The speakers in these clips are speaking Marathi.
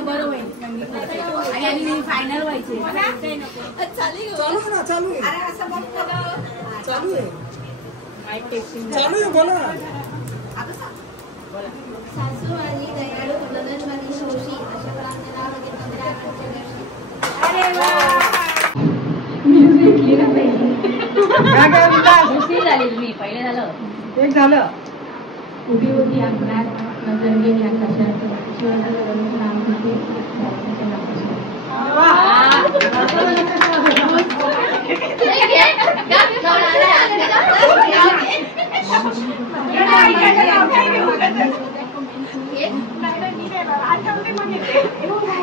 तर बरं होईल आणि फायनल व्हायचे. चालू ना, चालू आहे, चालू आहे, चालू आहे, बोला ना. सासू आणि दयाळू लगनवाली शोषी अशा प्रार्थना वगैरे 15 ऑगस्टच्या दिवशी. अरे वा, मी भेटली ना पहिली. काय विकास दुसरी झाली, मी पहिले झालं एक झालं. उभी होती अंगणात नजर गेली आकाशात शिवाचं लग्न नाव घेते बायकोच्या नावाचं.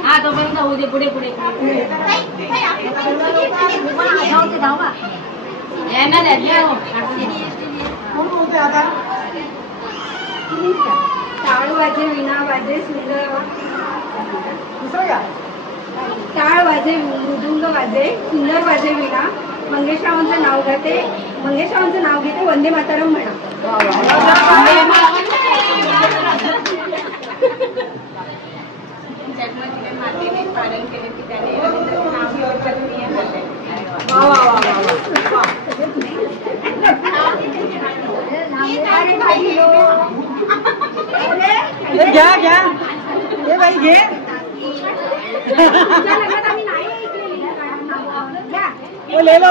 हा तोपर्यंत जाऊ दे, पुढे पुढे धावा यांना द्या. कोण बोलतोय आता? टाळ वाजे विणा वाजे सुंदर दुसरं का? टाळ वाजे मृदुंग वाजे सुंदर वाजे विणा मंगेशरावांचं नाव घेते वंदे मातरम म्हणा. जन्मदिन मातेने पालन केले की त्याने रवींद्रचं नाव घेऊन घ्या घ्या हे बाई घे. ले लो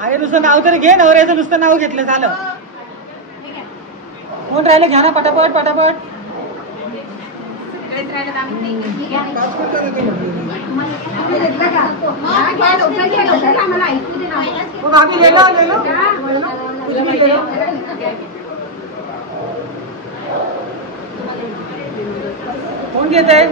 अरे नुसतं नाव तरी घे. नवऱ्याचं नुसतं नाव घेतलं झालं. कोण राहिलं? घ्या ना पटापट पटापट. भाभी ले लो कोण घेत आहे?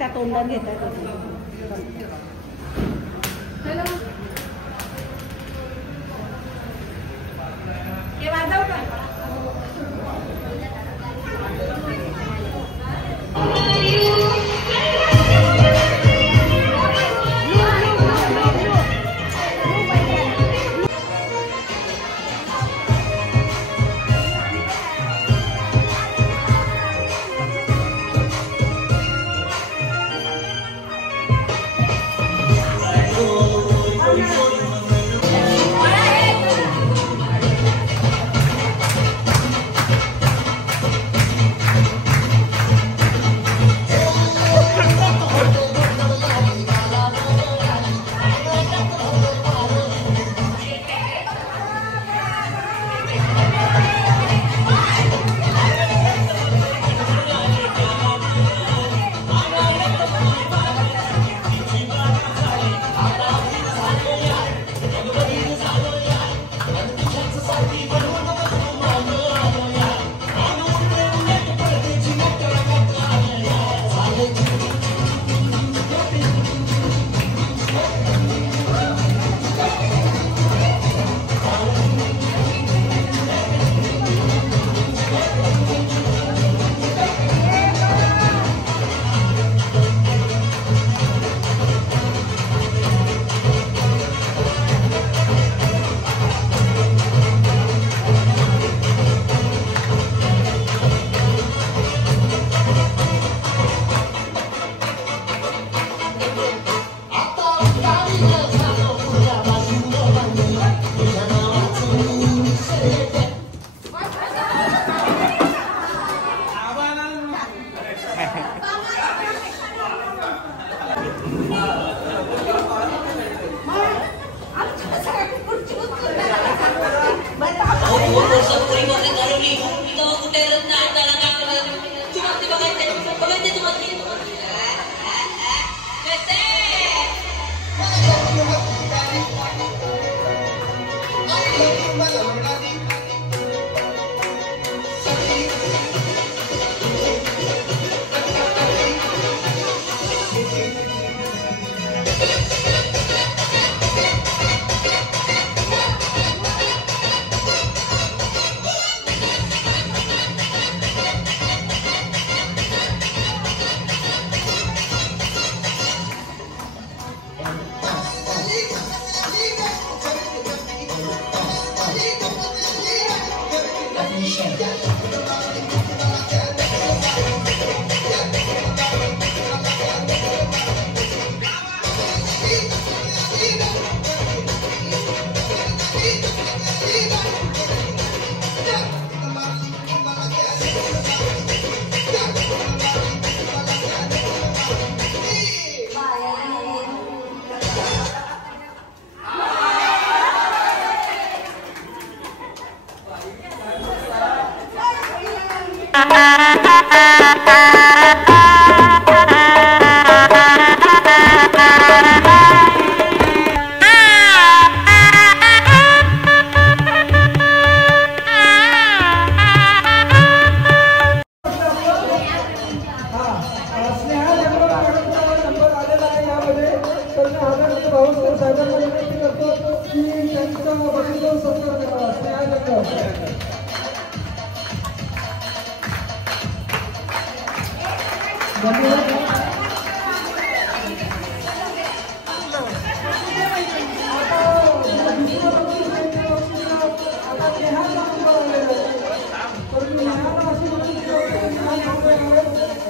त्या तोंडात घेतात वाजव का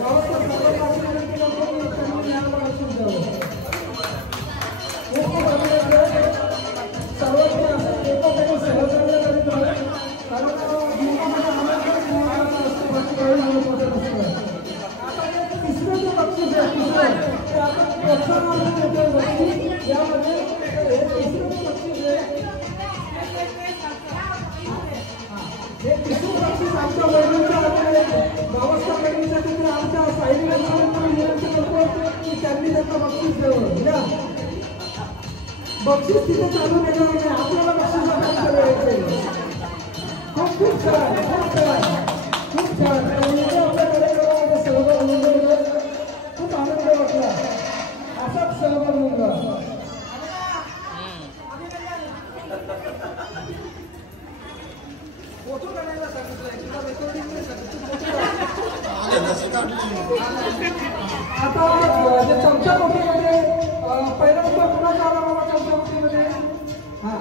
गावात बक्षीस द्यावं या बक्षीस तिथे चालू देणार नाही आपल्याला बक्षीस खूप खूप छान खूप छान खूप छान आपल्या कार्यक्रमामध्ये सहभाग नोंदवला खूप आनंद वाटला असाच सहभाग नोंदवा फोटो काढायला सांगितलंय तुला रेकॉर्डिंग नाही आता जे चमचा कोटीमध्ये पहिला नंबर कुणाचा आला बाबा चमचा कोटीमध्ये हा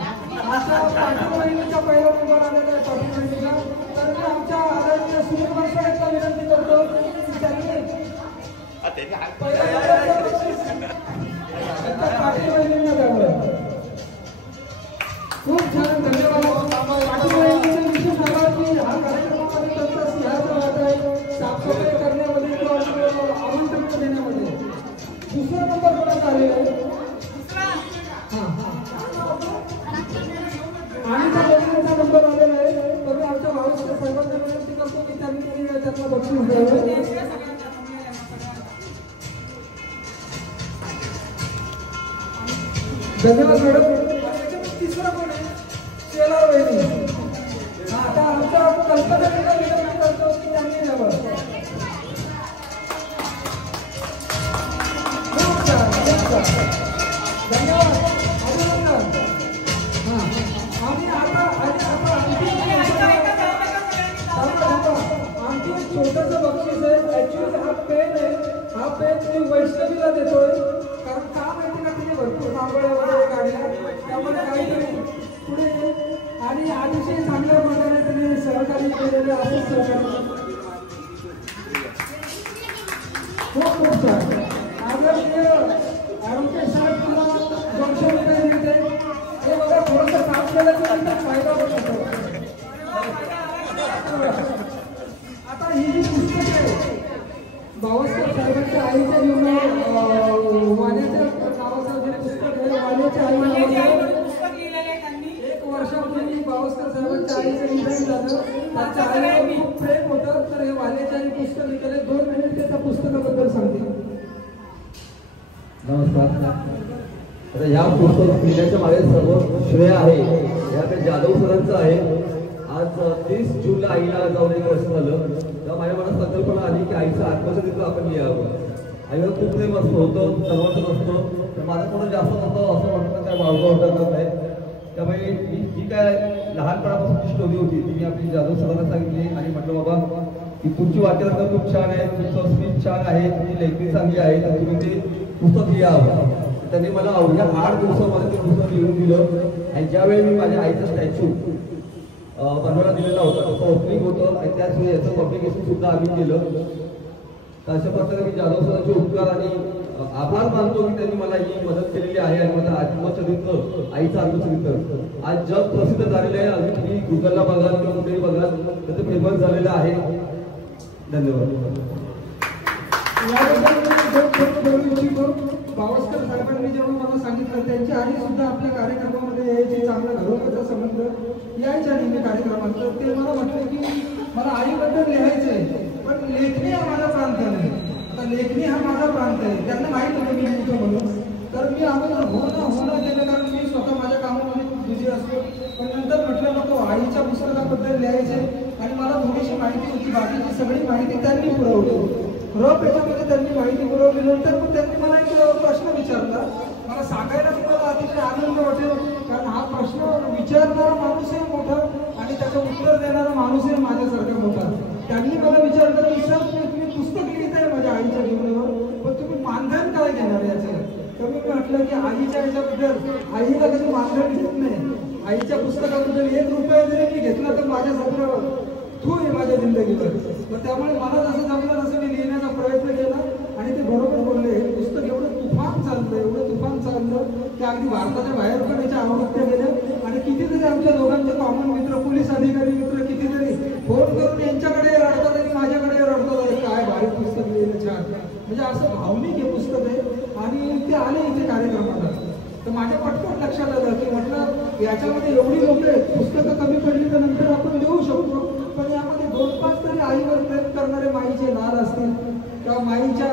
असा पाटील बहिणीचा पहिला नंबर आलेला आहे पाटील बहिणीचा तर मी आमच्या आदरणीय सुनील साहेबला विनंती करतो की त्यांनी पाटील बहिणींना द्यावं खूप छान धन्यवाद पाटील बहिणीचे विशेष आभार की हा कार्यक्रमामध्ये त्यांचा सिंहाचा वाट आहे साफसफाई करण्यामध्ये किंवा आमंत्रण देण्यामध्ये दुसरा नंबर कोणाचा आलेला आहे आणि त्या बहिणींचा नंबर आलेला आहे तर मी आमच्या भावाच्या साहेबांना विनंती करतो की त्यांनी त्यांना बक्षीस द्यावं धन्यवाद मॅडम तिसरा कोण आहे शेलार वहिनी आता आमच्या कल्पनेला विनंती करतो की त्यांनी द्यावं धन्यवाद अभिनंदन हां आणि आता आणखी एक छोटंसं बक्षीस आहे ॲक्च्युअली हा पेन आहे हा पेन मी वैष्णवीला देतोय कारण का माहिती का तिने भरपूर मागवड्या वगैरे काढल्या त्यामुळे काहीतरी पुढे आणि अतिशय चांगल्या प्रकारे तिने सहकार्य केलेलं असं सहकार्य खूप खूप छान आदरणीय आरोग्य साहेब तुला 200 रुपये मिळते हे बघा थोडंसं काम केलं तर फायदा होत होतो आता ही जी पुस्तक आहे बाबासाहेब साहेबांच्या आईच्या जीवनावर वाण्याच्या नावाचं जे पुस्तक आहे वाण्याच्या आई एक वर्षापूर्वी बाबासाहेब साहेबांच्या आईचं निधन झालं त्यांच्या आईवर खूप प्रेम होतं तर हे वाण्याच्या आई पुस्तक लिहिलेले 2 मिनिट त्या पुस्तकाबद्दल सांगते नमस्कार आता या पुस्तक लिहिण्याच्या मागे सर्व श्रेय आहे याकडे जाधव सरांचं आहे आज 30 जूनला आईला जाऊन 1 वर्ष झालं तेव्हा माझ्या मनात संकल्पना आली की आईचं आत्मचरित्र आपण लिहावं आईवर खूप प्रेम होतं सर्वांचं असतं तर माझं थोडं जास्त होतं असं म्हटलं काय मावळं होतं नाही त्यामुळे जी काय लहानपणापासूनची स्टोरी होती ती मी आपली जाधव सरांना सांगितली आणि म्हटलं बाबा की तुमची वाक्यरचना खूप छान आहे तुमचं स्पीच छान आहे तुमची लेखणी चांगली आहे तर तुम्ही ते पुस्तक लिहावं त्यांनी मला अवघ्या 8 दिवसामध्ये ते पुस्तक लिहून दिलं आणि ज्यावेळी मी माझ्या आईचा स्टॅच्यू बनवायला दिलेला होता त्याचं ओपनिंग होतं आणि त्याच वेळी याचं पब्लिकेशन सुद्धा आम्ही केलं तर अशा प्रकारे मी जाधव सरांचे उपकार आणि आभार मानतो की त्यांनी मला ही मदत केलेली आहे आणि माझं आत्मचरित्र आईचं आत्मचरित्र आज जग प्रसिद्ध झालेलं आहे अजून तुम्ही गुगलला बघाल किंवा कुठेही बघाल तर ते फेमस झालेलं आहे धन्यवाद बाबासाहेब साहेबांनी जेव्हा मला सांगितलं त्यांची आई सुद्धा आपल्या कार्यक्रमामध्ये यायची चांगला घरोघरचा संबंध यायच्या नेहमी कार्यक्रमात तर ते मला म्हटलं की मला आईबद्दल लिहायचं आहे पण लेखणी हा माझा प्रांत नाही आता लेखणी हा माझा प्रांत आहे त्यांना माहीत होतं मी लिहितो म्हणून तर मी अगोदर होणं केलं कारण मी स्वतः माझ्या कामामध्ये खूप बिझी असतो पण नंतर म्हटलं नको आईच्या पुस्तकाबद्दल लिहायचे आणि मला थोडीशी माहिती होती बाकीची सगळी माहिती त्यांनी पुरवली रफ याच्यामध्ये त्यांनी माहिती पुरवली नंतर पण त्यांनी मला एक प्रश्न विचारला मला सांगायला तुम्हाला अतिशय आनंद वाटेल कारण हा प्रश्न विचारणारा माणूसही मोठा आणि त्याचं उत्तर देणारा माणूसही माझ्यासारखा मोठा त्यांनी मला विचारलं की सर तुम्ही पुस्तक लिहिताय माझ्या आईच्या जीवनावर पण तुम्ही मानधन काय देणार याचं तर मी म्हटलं की आईच्या याच्याबद्दल आईला कधी मानधन घेत नाही आईच्या पुस्तकाबद्दल 1 रुपया जरी मी घेतला तर माझ्यासारखं तू आहे माझ्या जिंदगीवर मग त्यामुळे मला जसं जमलं तसं मी लिहिण्याचा प्रयत्न केला आणि ते बरोबर बोलले हे पुस्तक एवढं तुफान चाललं की अगदी भारताच्या बाहेर पण याच्या आवृत्त्या गेल्या आणि कितीतरी आमच्या दोघांचे कॉमन मित्र पोलीस अधिकारी मित्र कितीतरी फोन करून यांच्याकडे रडतात आणि माझ्याकडे रडतात काय भारी पुस्तक लिहिलं छान म्हणजे असं भावनिक हे पुस्तक आहे आणि ते आले इथे कार्यक्रमाला तर माझ्या पटकन लक्षात आलं की म्हटलं याच्यामध्ये एवढी लोक आहेत पुस्तकं कमी पडली तर नंतर आपण लिहू शकतो पण यामध्ये 2-5 तरी आईवर प्रेम करणारे माईचे लाल असतील किंवा माईच्या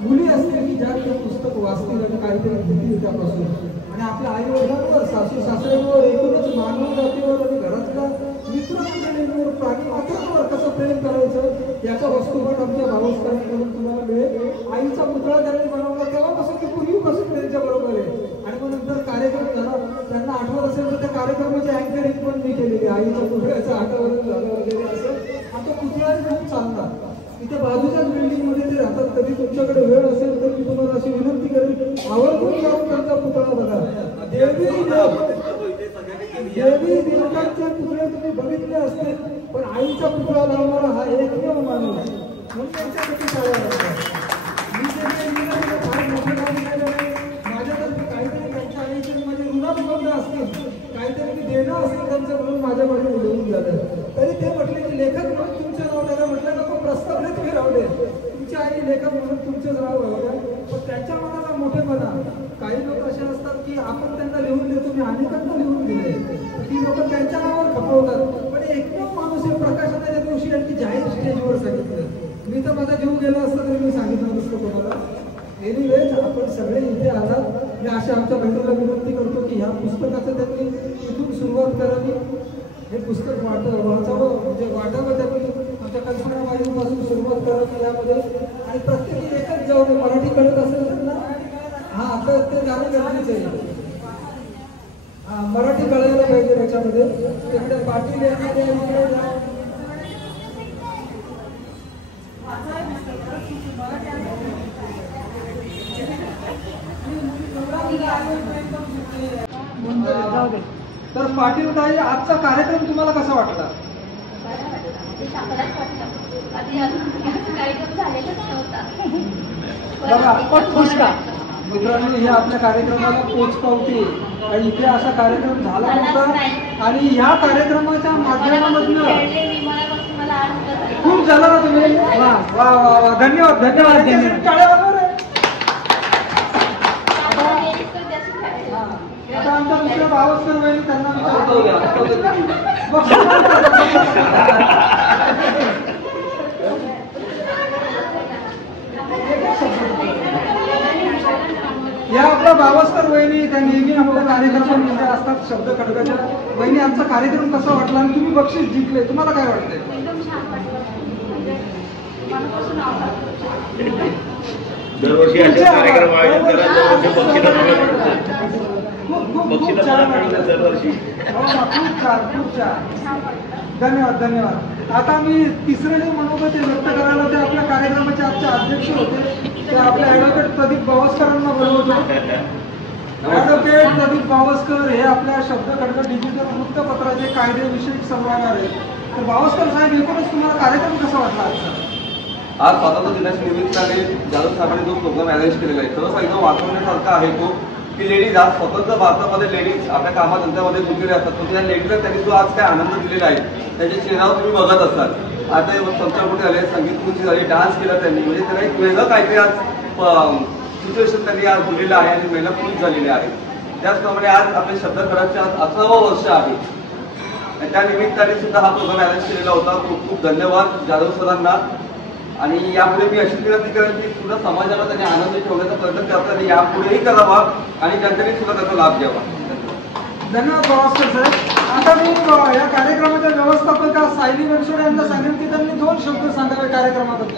मुली असतील की ज्या ते पुस्तक वाचतील आणि काहीतरी घेतील त्यापासून, आणि आपल्या आई वडिलांवर, सासू सासऱ्यांवर, एकूणच मानव जातीवर आणि घरातल्या मित्रमंडळींवर, प्राणी मात्रांवर कसं प्रेम करायचं याचा वस्तुपाठ आमच्या भावस्करांकडून तुम्हाला मिळेल. आईचा पुतळा त्यांनी बनवला तेव्हापासून ते पूर्वीपासून त्यांच्या बरोबर आहे. आणि मग नंतर कार्यक्रम झाला, त्यांना आठवत असेल तर त्या कार्यक्रमाची अँकरिंग पण मी केलेली, आईच्या पुतळ्याचं आठवण झालं वगैरे असं. आता पुतळा खूप चालतात इथे बाजूच्याच बिल्डिंगमध्ये ते राहतात. कधी तुमच्याकडे वेळ असेल तर मी तुम्हाला अशी विनंती करेन, आवर्जून जाऊन त्यांचा पुतळा बघा. देवी देवतांचे पुतळे तुम्ही बघितले असतील, पण आईचा पुतळा लावणारा हा एकमेव माणूस म्हणून त्यांच्यासाठी टाळ्या वाजतात. मी ते फार मोठे काम केलं नाही, माझ्यातर्फे काहीतरी त्यांच्या आईचे माझे ऋणानुबंध असतील, काहीतरी मी देणं असेल त्यांचं म्हणून माझ्या मागे उडवून झालं. तरी ते म्हटले की लेखक म्हणून तुमचं नाव द्यायला म्हटलं नको, प्रस्तावने तुम्ही राहू दे, तुमची आई लेखक म्हणून तुमचंच नाव राहू द्या. पण त्यांच्या मनाला मोठेपणा, काही लोक असे असतात की आपण त्यांना लिहून देतो, मी अनेकांना लिहून दिले, ती लोक त्यांच्या नावावर खपवतात. पण एकमेव माणूस हे प्रकाशनाच्या दिवशी आणि जाहीर स्टेजवर सांगितलं. मी तर माझा जीव गेला असता तरी मी सांगितलं नसतं तुम्हाला. एनिवेज आपण सगळे इथे आलात. मी अशा आमच्या बहिणीला विनंती करतो की ह्या पुस्तकाचं त्यांनी इथून सुरुवात करावी, हे पुस्तक वाचावं, म्हणजे वाटावं त्यांनी, आमच्या कल्पनाबाईपासून सुरुवात करावी यामध्ये. आणि प्रत्येकी एकच जेव्हा मराठी कळत असेल तर ना, हा आता ते जाणं गरजेचं आहे. मराठी कळायला पाहिजे त्याच्यामध्ये. तिकडे पाटील तर पाटील ताई, आजचा कार्यक्रम तुम्हाला कसा वाटला? मित्रांनो, हे आपल्या कार्यक्रमाला पोचपावती आणि इथे असा कार्यक्रम झाला होता आणि या कार्यक्रमाच्या माध्यमामधून खूप झाला ना तुम्ही. वा वा वा, धन्यवाद धन्यवाद. टाळ्या वाजवा रे. आता आमच्या दुसऱ्या भावस्कर वहिनी त्यांना या आपल्या भावस्कर वहिनी त्या नेहमी आपल्या कार्यक्रमामध्ये असतात शब्द खडकाच्या. वहिनी, आमचा कार्यक्रम कसा वाटला आणि तुम्ही बक्षीस जिंकले, तुम्हाला काय वाटतंय? दरवर्षी असे कार्यक्रम आयोजित करा, दरवर्षी खूप छान दरवर्षी. खूप छान. धन्यवाद धन्यवाद. आता मी तिसरे जे मनोगत ते व्यक्त करायला ते आपल्या कार्यक्रमाचे आजचे अध्यक्ष होते, ते आपल्या ॲडव्होकेट प्रदीप बावस्करांना बोलवतो. ॲडव्होकेट प्रदीप बावस्कर हे आपल्या शब्द खडक डिजिटल वृत्तपत्राचे कायदेविषयक सल्लागार आहेत. तर बावस्कर साहेब, एकूणच तुम्हाला कार्यक्रम कसा वाटला आजचा? आज स्वातंत्र्य दिनाच्या निमित्ताने जाधव साहेबांनी जो प्रोग्राम अरेंज केलेला आहे तो एकदम वाचवण्यासारखा आहे. तो की लेडीज आज स्वतंत्र भारतामध्ये लेडीज आपल्या कामाधंद्यामध्ये गुंतलेले असतात, पण त्या लेडीजला त्यांनी जो आज काय आनंद दिलेला आहे त्याच्या चेहऱ्यावर तुम्ही बघत असाल. आता संचारपुटी झाले, संगीत खुर्ची झाली, डान्स केला त्यांनी, म्हणजे त्यांना एक वेगळं काहीतरी आज सिच्युएशन त्यांनी आज दिलेलं आहे आणि महिला खुश झालेल्या आहेत. त्याचप्रमाणे आज आपल्या शब्द खडकचे आज 18वं वर्ष आहे. त्या निमित्ताने सुद्धा हा प्रोग्राम अरेंज केलेला होता. खूप खूप धन्यवाद जाधव सरांना. आणि यापुढे मी अशी विनंती करेन की सुद्धा समाजाला त्यांनी आनंद ठेवण्याचा प्रयत्न करतात आणि यापुढेही करावा आणि जनतेने सुद्धा त्याचा लाभ घ्यावा. धन्यवाद बावस्कर साहेब. आता मी या कार्यक्रमाच्या व्यवस्थापका सायली बनसोडे यांना सांगेन की त्यांनी 2 शब्द सांगावे कार्यक्रमाबद्दल.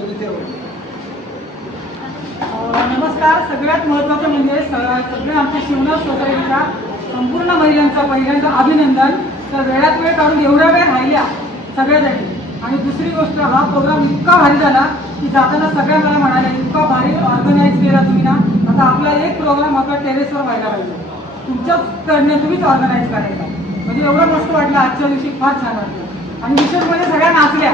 नमस्कार. सगळ्यात महत्त्वाचं म्हणजे सगळे आमच्या शिवनाथ सोसायटीच्या संपूर्ण महिलांचं पहिल्यांदा अभिनंदन. तर वेळात वेळ काढून एवढ्या वेळ राहिल्या सगळ्यासाठी. आणि दुसरी गोष्ट, हा प्रोग्राम इतका भारी झाला की जाताना सगळ्या मला म्हणाल्या इतका भारी ऑर्गनाईज केला तुम्ही ना, आता आपला एक प्रोग्राम आपल्या टेरेसवर व्हायला पाहिजे, तुमच्याच कडनं तुम्हीच ऑर्गनाईज करायचा. म्हणजे एवढं मस्त वाटलं आजच्या दिवशी, फार छान वाटलं. आणि विशेष म्हणजे सगळ्या नाचल्या.